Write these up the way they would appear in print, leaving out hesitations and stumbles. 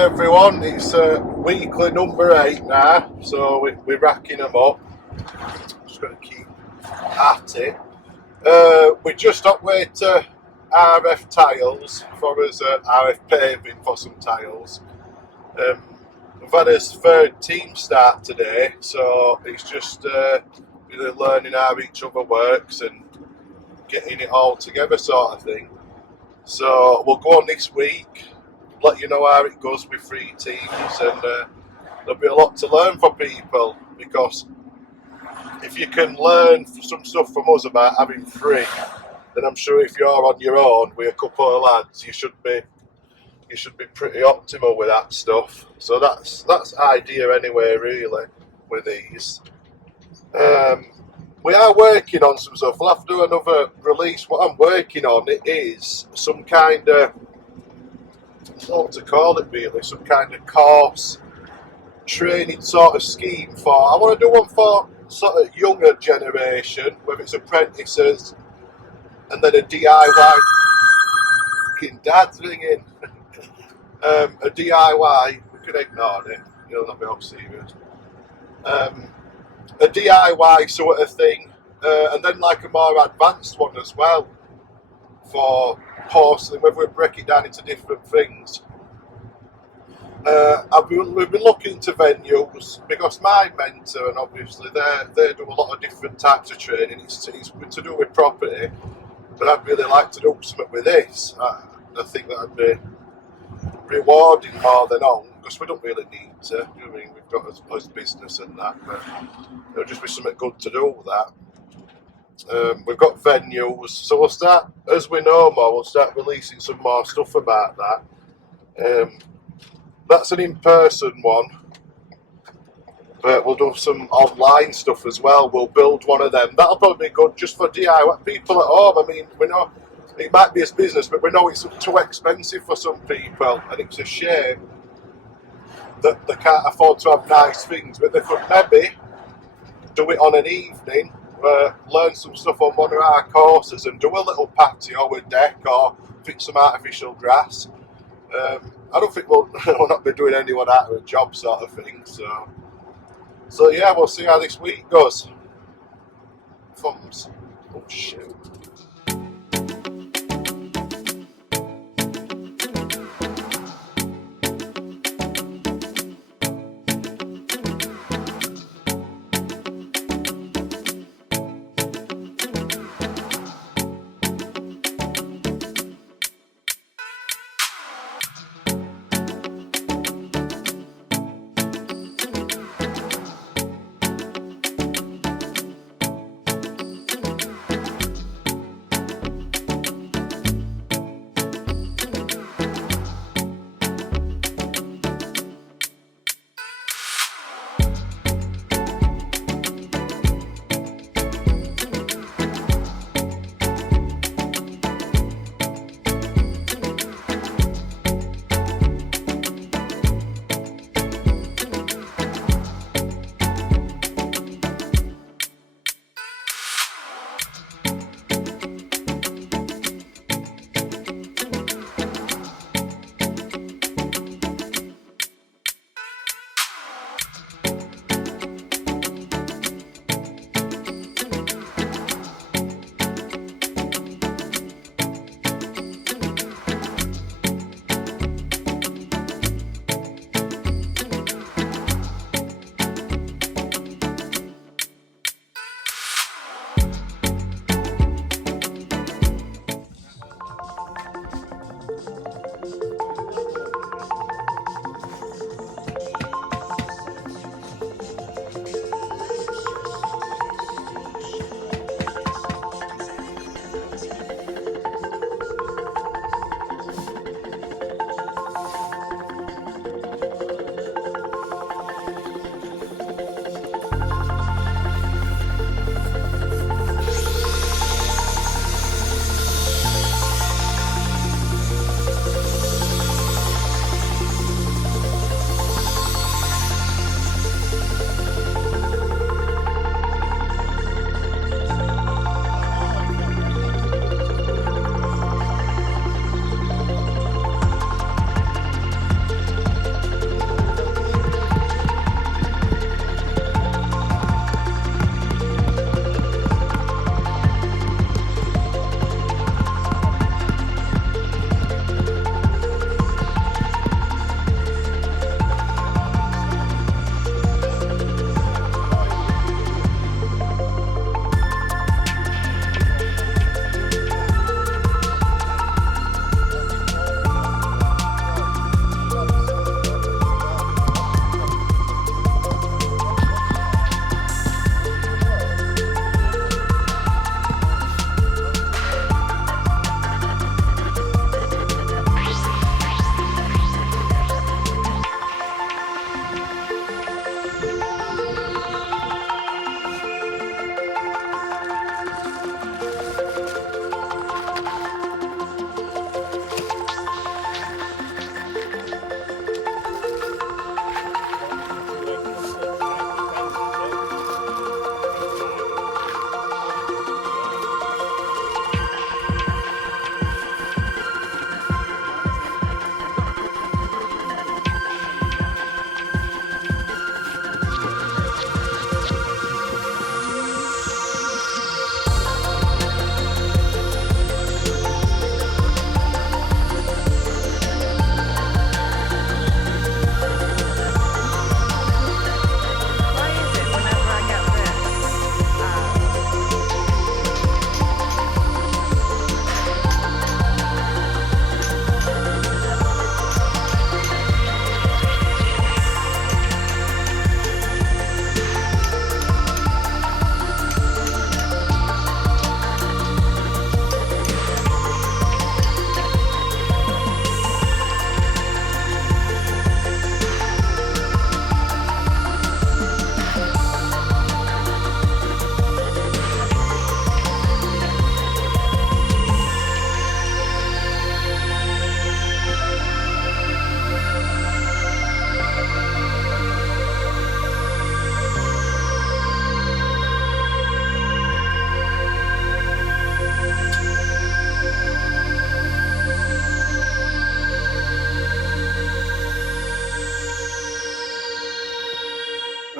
everyone, it's weekly number 8 now, so we're racking them up. Just going to keep at it. We just up way to RF tiles for us, RF paving for some tiles. We've had his third team start today, so it's just really learning how each other works and getting it all together sort of thing. So we'll go on this week, let you know how it goes with 3 teams, and there'll be a lot to learn for people, because if you can learn some stuff from us about having 3, then I'm sure if you're on your own with a couple of lads, you should be pretty optimal with that stuff. So that's the idea anyway, really, with these. We are working on some stuff. We'll have to do another release. What I'm working on is some kind of, I don't know what to call it really, some kind of course training sort of scheme for. I want to do one for sort of younger generation, whether it's apprentices, and then a DIY. Fucking dad's ringing. A DIY, we can ignore it, you'll not be all serious. A DIY sort of thing, and then like a more advanced one as well for porcelain, whether we break it down into different things. We've been looking into venues, because my mentor, and obviously they do a lot of different types of training. It's to do with property, but I'd really like to do something with this. I think that'd be rewarding more than on, because we don't really need to. You know what I mean? We've got as business and that, but it'll just be something good to do with that. We've got venues, so we'll start, as we know more, we'll start releasing some more stuff about that. That's an in-person one, but we'll do some online stuff as well. We'll build one of them. That'll probably be good just for DIY people at home. I mean, we know it might be as business, but we know it's too expensive for some people, and it's a shame that they can't afford to have nice things, but they could maybe do it on an evening, learn some stuff on one of our courses and do a little patio with deck or fit some artificial grass. I don't think we'll not be doing anyone out of a job sort of thing, so yeah, we'll see how this week goes. Thumbs. Oh shit.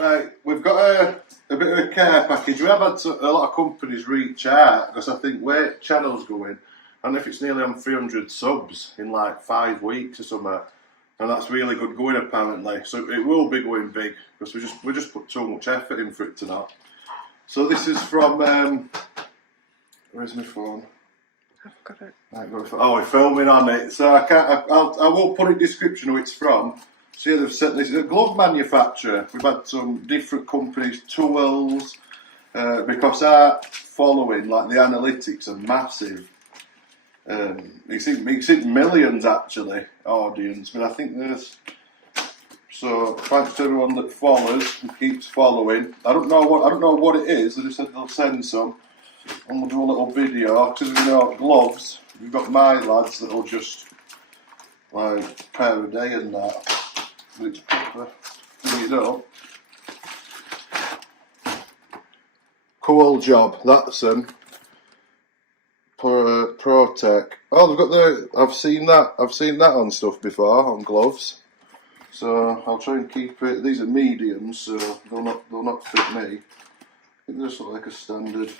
Right, we've got a bit of a care package. We have had a lot of companies reach out because I think where channel's going, and if it's nearly on 300 subs in like 5 weeks or something, and that's really good going apparently. So it will be going big because we just put too much effort in for it to not. So this is from where's my phone? I've got it. Oh, we're filming on it, so I will put in the description who it's from. See, they've said this is a glove manufacturer. We've had some different companies, tools, because our following, like the analytics, are massive. It's in millions actually, audience, but I think there's. So thanks to everyone that follows and keeps following. I don't know what it is. They just said they'll send some, and we'll do a little video because we know gloves. We've got my lads that'll just like pair a day and that. It's proper. Bring it up. Cool job. That's them. Protec. Oh, they've got the. I've seen that on stuff before on gloves. So I'll try and keep it. These are mediums, so they'll not fit me. I think they just look like a standard.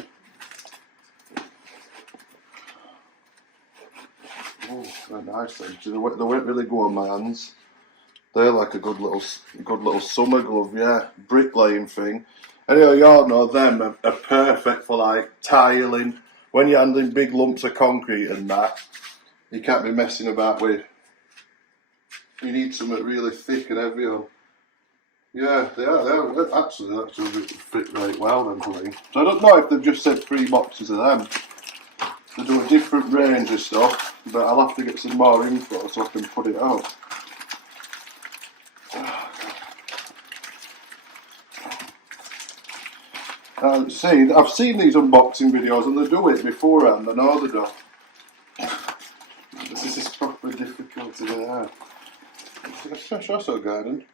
Oh, they're nice then. They won't really go on my hands. They're like a good little summer glove, yeah. Bricklaying thing. Anyway, you all know them are perfect for like tiling. When you're handling big lumps of concrete and that, you can't be messing about with. You need something really thick and heavy on. Yeah, they actually fit right well then, please. So I don't know if they've just said 3 boxes of them. They do a different range of stuff, but I'll have to get some more info so I can put it out. See, I've seen these unboxing videos and they do it beforehand. I know they do. This is proper difficulty there. It's also a garden.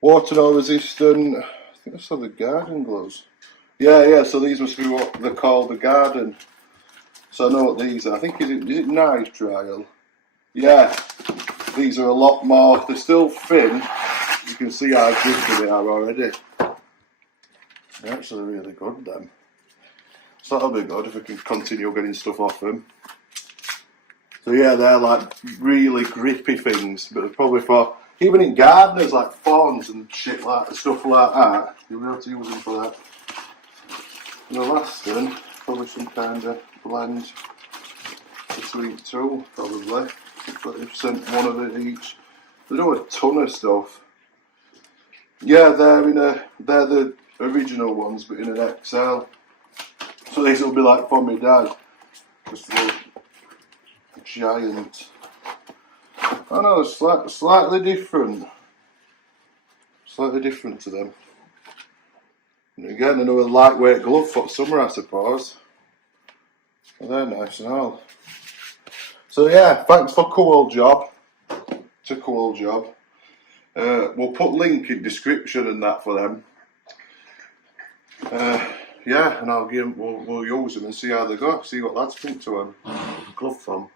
Water no resistant. I think I saw the garden gloves. Yeah. So these must be what they call the garden. So I know what these are. I think is it nitrile? Yeah. These are a lot more. They're still thin. You can see how grippy they are already. They're actually really good then. So that'll be good if we can continue getting stuff off them. So yeah, they're like really grippy things, but probably for even in gardeners like fawns and shit like stuff like that, you'll be able to use them for that. And the last one, probably some kind of blend between two, probably. But they've sent one of it each. They do a ton of stuff. Yeah, they're the original ones, but in an XL. So these will be like for my dad. Just a giant. I know, slightly different. Slightly different to them. And again, another lightweight glove for summer, I suppose. Well, they're nice and all. So yeah, thanks for Cool Job. It's a cool job. We'll put link in description and that for them. Yeah, and I'll give them, we'll use them and see how they go. See what lads think to them. Glove from.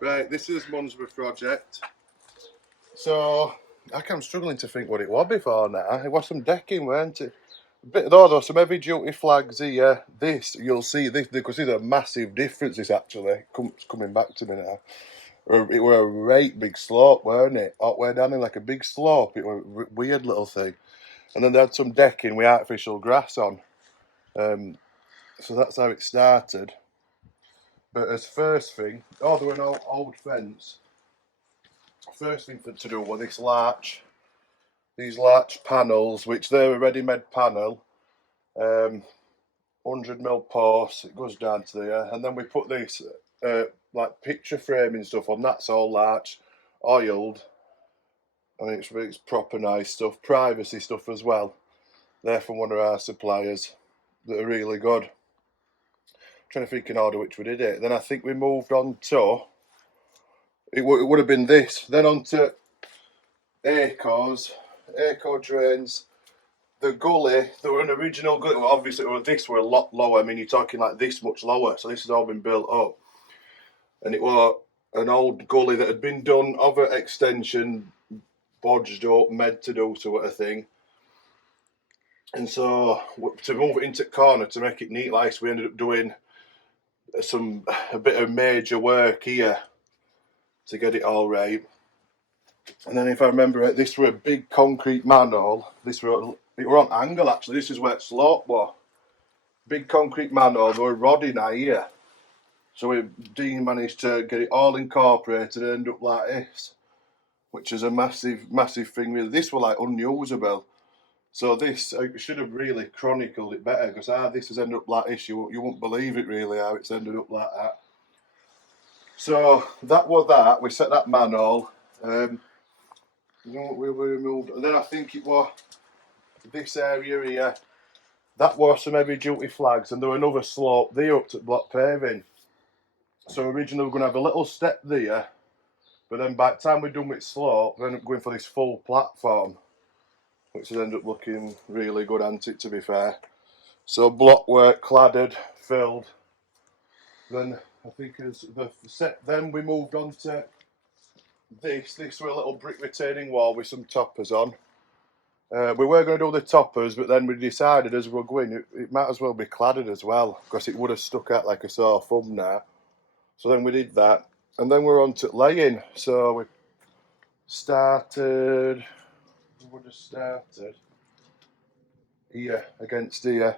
Right, this is Munsbrough project. So, I'm struggling to think what it was before now. It was some decking, weren't it? There were some heavy duty flags here. This, you'll see, this, because there's a massive difference, this actually. It's coming back to me now. It were a right big slope, weren't it? All the way down in like a big slope. It was a weird little thing. And then they had some decking with artificial grass on. So that's how it started. But as first thing, oh, there were no old fence. First thing to do was this larch, these larch panels, which they're a ready-made panel, 100mm porce, it goes down to there, and then we put this like picture framing stuff on. That's all larch, oiled. I mean, it's proper nice stuff, privacy stuff as well. They're from one of our suppliers that are really good. I'm trying to think in order which we did it. Then I think we moved on to, it would have been this, then on to Aco drains. The gully, there were an original gully, well, obviously this were a lot lower. I mean, you're talking like this much lower, so this has all been built up. And it was an old gully that had been done over extension, bodged up, made to do sort of thing. And so to move it into the corner to make it neat like this, we ended up doing a bit of major work here to get it all right. And then if I remember it, this were a big concrete manhole. It were on angle actually, this is where the slope was. Big concrete manhole, there were rod in here. So Dean managed to get it all incorporated and end up like this, which is a massive, massive thing really. This were like unusable. So this, I should have really chronicled it better, because how this has ended up like this, you won't believe it really, how it's ended up like that. So that was that, we set that manhole. We removed, and then I think it was this area here, that was some heavy duty flags, and there was another slope there up to block paving. So originally we were going to have a little step there, but then by the time we're done with slope, we ended up going for this full platform, which has ended up looking really good, hasn't it, to be fair. So block work, cladded, filled. Then I think as the set, then we moved on to this were a little brick retaining wall with some toppers on. We were going to do the toppers, but then we decided as we were going, it might as well be cladded as well, because it would have stuck out like a sore thumb now. So then we did that, and then we're on to laying. So we would have started here against here,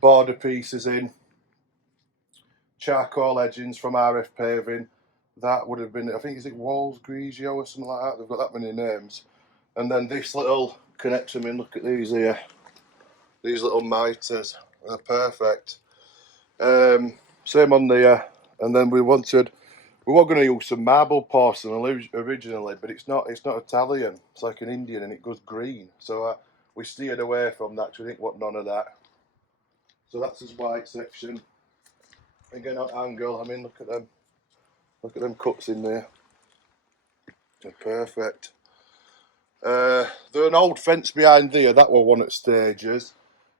border pieces in, charcoal edgings from RF paving. That would have been, I think, is it Walls Grigio or something like that? They've got that many names. And then this little connects them in. Look at these here. These little miters. They're perfect. Same on the, and then we were going to use some marble porcelain originally, but it's not Italian. It's like an Indian, and it goes green. So we steered away from that, because we didn't want none of that. So that's his white section. Again, at angle, I mean, look at them. Look at them cuts in there. They're perfect. There's an old fence behind there. That was one at Stages.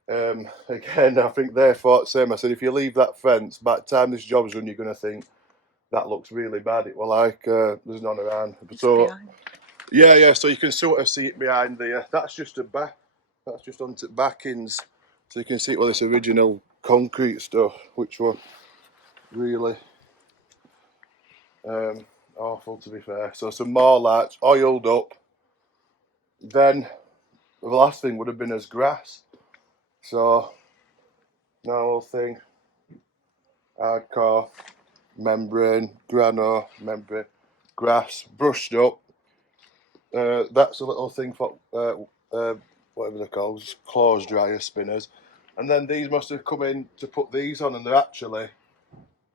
Again, I think they thought the same. I said, if you leave that fence, by the time this job's done, you're going to think that looks really bad. It was like there's none around. So yeah. So you can sort of see it behind there. That's just a back. That's just onto backings, so you can see it with this original concrete stuff, which was really awful, to be fair. So some more lights, oiled up. Then the last thing would have been as grass. So now whole thing, hardcore, membrane, grano, membrane, grass, brushed up. That's a little thing for whatever they're called, clothes dryer spinners. And then these must have come in to put these on, and they actually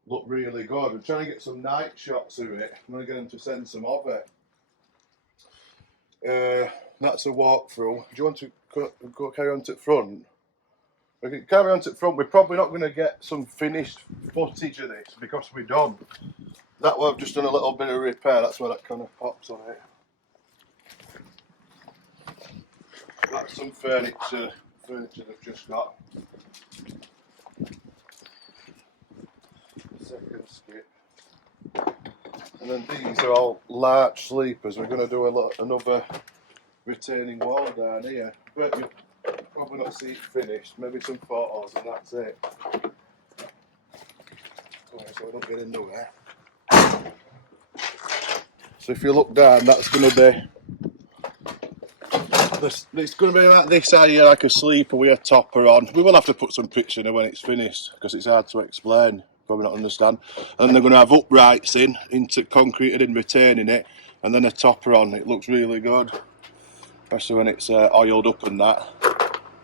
look really good. I'm trying to get some night shots of it. I'm going to get them to send some of it. That's a walkthrough. Do you want to go carry on to the front? We can carry on to the front. We're probably not going to get some finished footage of this, because we're done. That one I've just done a little bit of repair. That's why that kind of pops on it. That's some furniture they've just got. Second skip. And then these are all large sleepers. We're going to do another retaining wall down here. But you'll probably not see it finished. Maybe some photos, and that's it. So we don't get in the way. So if you look down, that's going to be, it's going to be like this like a sleeper with a topper on. We will have to put some picture in it when it's finished, because it's hard to explain. probably not understand. And they're going to have uprights into concreted and retaining it, and then a topper on. It looks really good, especially when it's oiled up and that.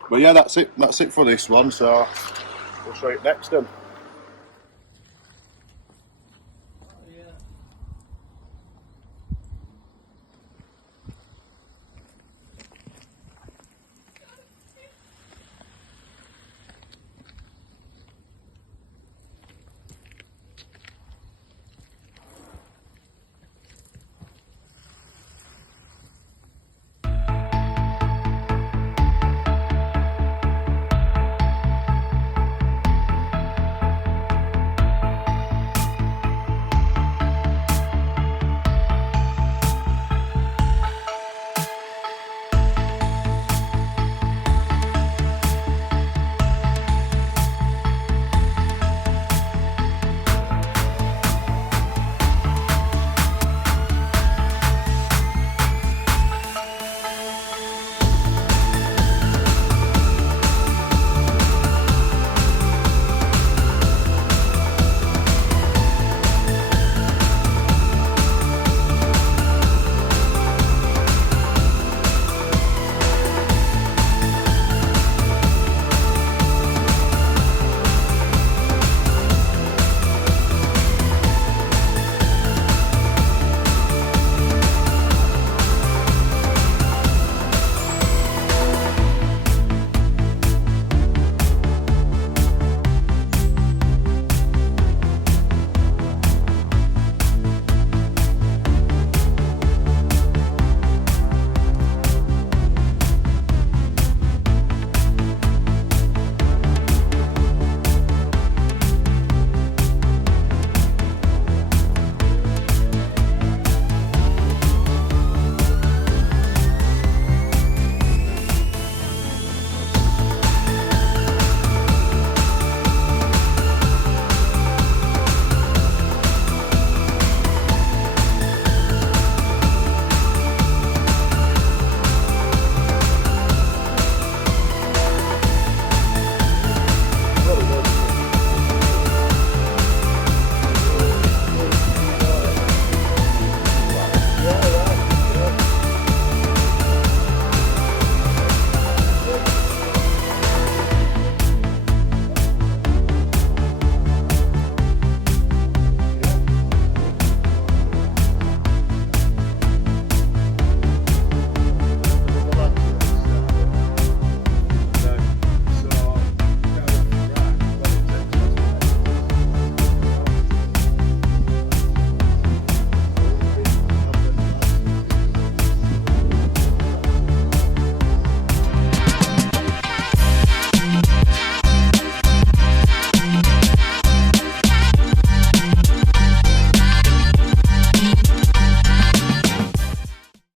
But yeah, that's it for this one, so we'll show it next then.